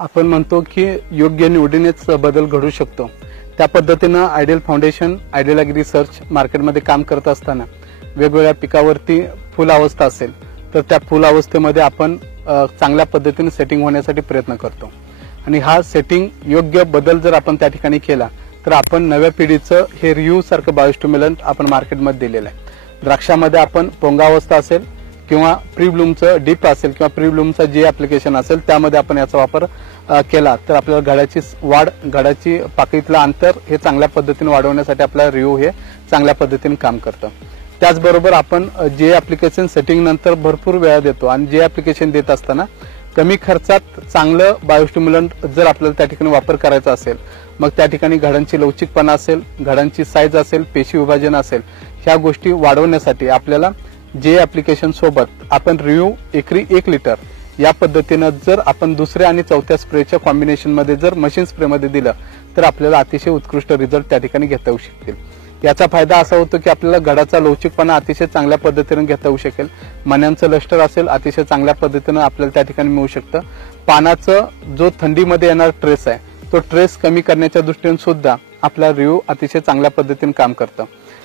आपण म्हणतो की योग्य निवडीनेच बदल घडू शकतो। त्या पद्धतीनं ideal foundation ideal agri search मार्केटमध्ये काम करत असताना वेगवेगळ्या पिकावरती फुल अवस्था असेल तर त्या फुल अवस्थेमध्ये आपण चांगल्या पद्धतीने सेटिंग होण्यासाठी प्रयत्न करतो आणि हा सेटिंग योग्य बदल जर आपण त्या ठिकाणी केला तर आपण नव्या पिढीचं हे रिव्ह्यू सारखं बायोस्टिम्युलंट आपण मार्केटमध्ये दिलेलं आहे। द्राक्षामध्ये आपण पोंगावस्था असेल किंवा प्री ब्लूमचं डीप असेल किंवा प्री ब्लूमचं जे ॲप्लिकेशन असेल त्यामध्ये आपण याचा वापर केला तर आपल्याला घडाची वाढ घडाची पाकळीतलं अंतर हे चांगल्या पद्धतीने वाढवण्यासाठी आपला रिव्ह्यू हे चांगल्या पद्धतीने काम करतं। त्याचबरोबर आपण जे ॲप्लिकेशन सेटिंग नंतर भरपूर वेळा देतो आणि जे ॲप्लिकेशन देत असताना कमी खर्चात चांगलं बायोस्टिम्युलंट जर आपल्याला त्या ठिकाणी वापर करायचा असेल मग त्या ठिकाणी घडांची लवचिकपणा असेल घडांची साईज असेल पेशी विभाजन असेल ह्या गोष्टी वाढवण्यासाठी आपल्याला जे ॲप्लिकेशन सोबत आपण रिव्ह्यू एकरी 1 लिटर या पद्धतीनं जर आपण दुसऱ्या आणि चौथ्या स्प्रेच्या कॉम्बिनेशन मध्ये जर मशीन स्प्रे मध्ये दिलं तर आपल्याला अतिशय उत्कृष्ट रिझल्ट त्या ठिकाणी घेता येऊ शकतील। याचा फायदा असा होतो की आपल्याला घडाचा लवचिकपणा अतिशय चांगल्या पद्धतीने घेता येऊ शकेल, मण्यांचं लष्टर असेल अतिशय चांगल्या पद्धतीने आपल्याला त्या ठिकाणी मिळू शकतं। पानाचं जो थंडीमध्ये येणारा ट्रेस आहे तो ट्रेस कमी करण्याच्या दृष्टीने सुद्धा आपला रिव्ह्यू अतिशय चांगल्या पद्धतीने काम करतं।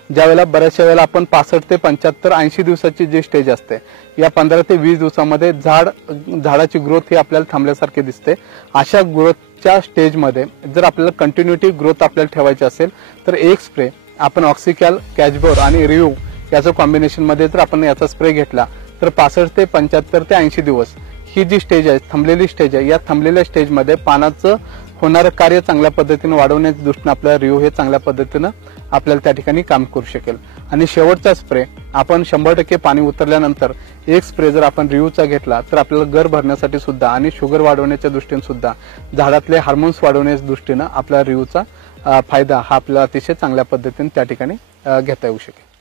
ज्यावेळेला बऱ्याचशा वेळेला आपण 65 ते 75 80 दिवसाची जी स्टेज असते या 15 ते 20 दिवसामध्ये झाडाची ग्रोथ ही आपल्याला थांबल्यासारखी दिसते। अशा ग्रोथच्या स्टेजमध्ये जर आपल्याला कंटिन्युटी ग्रोथ आपल्याला ठेवायची असेल तर एक स्प्रे आपण ऑक्सिकॅल कॅचबोर आणि रिव्ह्यू याचं कॉम्बिनेशन मध्ये जर आपण याचा स्प्रे घेतला तर 65 ते 75 ते 80 दिवस ही जी स्टेज आहे थांबलेली स्टेज आहे या थांबलेल्या स्टेजमध्ये पानाचं होणारं कार्य चांगल्या पद्धतीने वाढवण्याच्या दृष्टीने आपला रिव्ह्यू हे चांगल्या पद्धतीने आपल्याला त्या ठिकाणी काम करू शकेल। आणि शेवटचा स्प्रे आपण 100% पाणी उतरल्यानंतर एक स्प्रे जर आपण रिव्ह्यूचा घेतला तर आपल्याला गर भरण्यासाठी सुद्धा आणि शुगर वाढवण्याच्या दृष्टीने सुद्धा झाडातले हार्मोन्स वाढवण्याच्या दृष्टीने आपला रिव्ह्यूचा फायदा हा आपल्याला अतिशय चांगल्या पद्धतीने त्या ठिकाणी घेता येऊ शकेल।